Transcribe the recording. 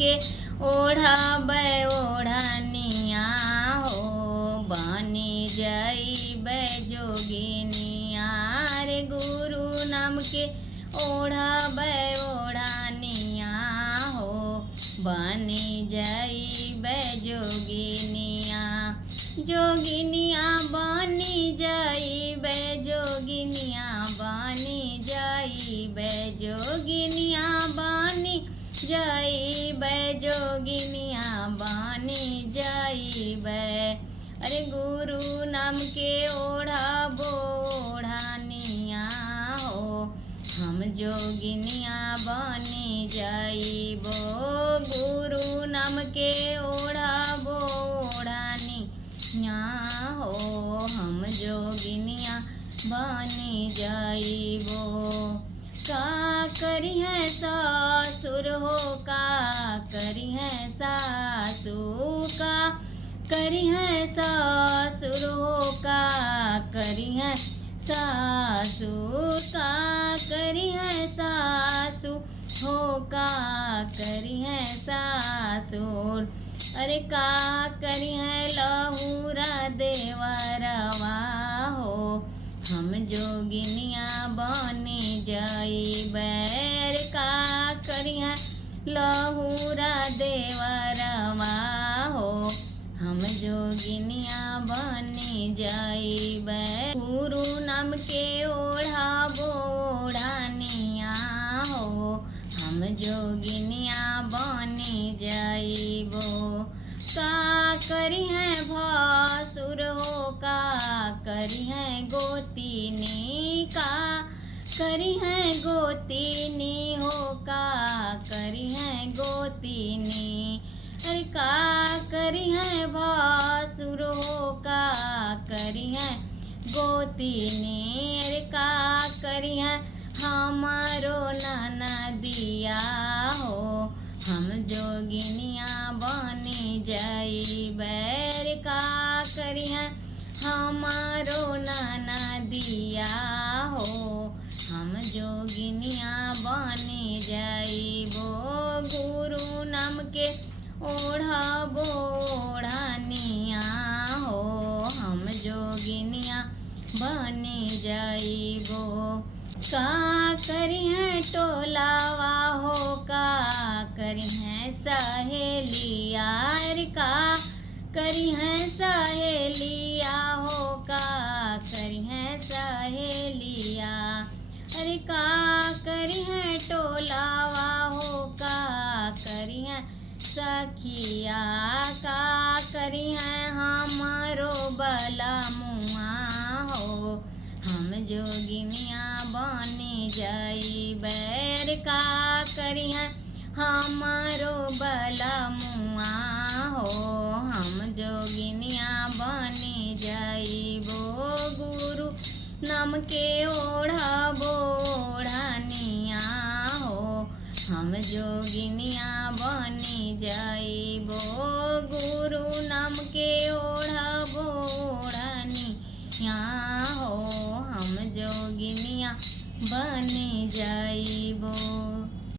के ओढ़ाबै ओढ़निया हो बनी जइबै जोगिनिया रे गुरु नाम के ओढ़ाबै ओढ़निया हो बनी जइबै जोगिनिया जोगिनिया बनी जइबै जोगिनिया बनी जइबै जोगिनिया बनी जइबै जोगिनिया बनी जइबै अरे गुरु नाम के ओढ़ाबो ओढ़निया हो हम जोगिनिया बनी जइबो गुरु नाम के ओढ़ाबो ओढ़निया हो हम जोगिनिया बनी जइबो का करी है ससुर हो का करी है सासू का करी है ससुर हो का करी है सासू का करी है सासू हो का करी है सासुर अरे का करी है लहूरा देवरवा हो हम जोगिनिया बनी जइबै रे का करी है लहूरा देवरवा हो हम जोगिनिया बनी जइबै गुरु नाम के ओढ़ाबो ओढ़निया हो हम जोगिनिया बनी जइबो का करी है भसुर हो का करी है गोतिनी का करी है गोतिनी हो का करी है गोतिनी अरे का करी है भसुर हो का करी है गोतिनी अरे का करी है हमारो ननदिया हो हम जोगिनिया बनी जइबै रे का करी है हमारो ननदिया हो हम जोगिनिया बनी जइबो गुरु नाम के ओढ़ाबो ओढ़निया हो हम जोगिनिया बनी जइबो का करी है टोलावा हो का करी है सहेलिया रे का करी है सहेलिया हो का करी है सहेलिया अरे का करी है टोलावा हो का करी है सखिया का करी है हमारो बलमुआ हो हम जोगिनिया बनी जइबै रे का करी है हमारो बलमुआ हो हम जोगिनिया बनी जइबो गुरु नाम के ओढ़ाबो ओढ़निया हो हम जोगिनिया बनी जइबो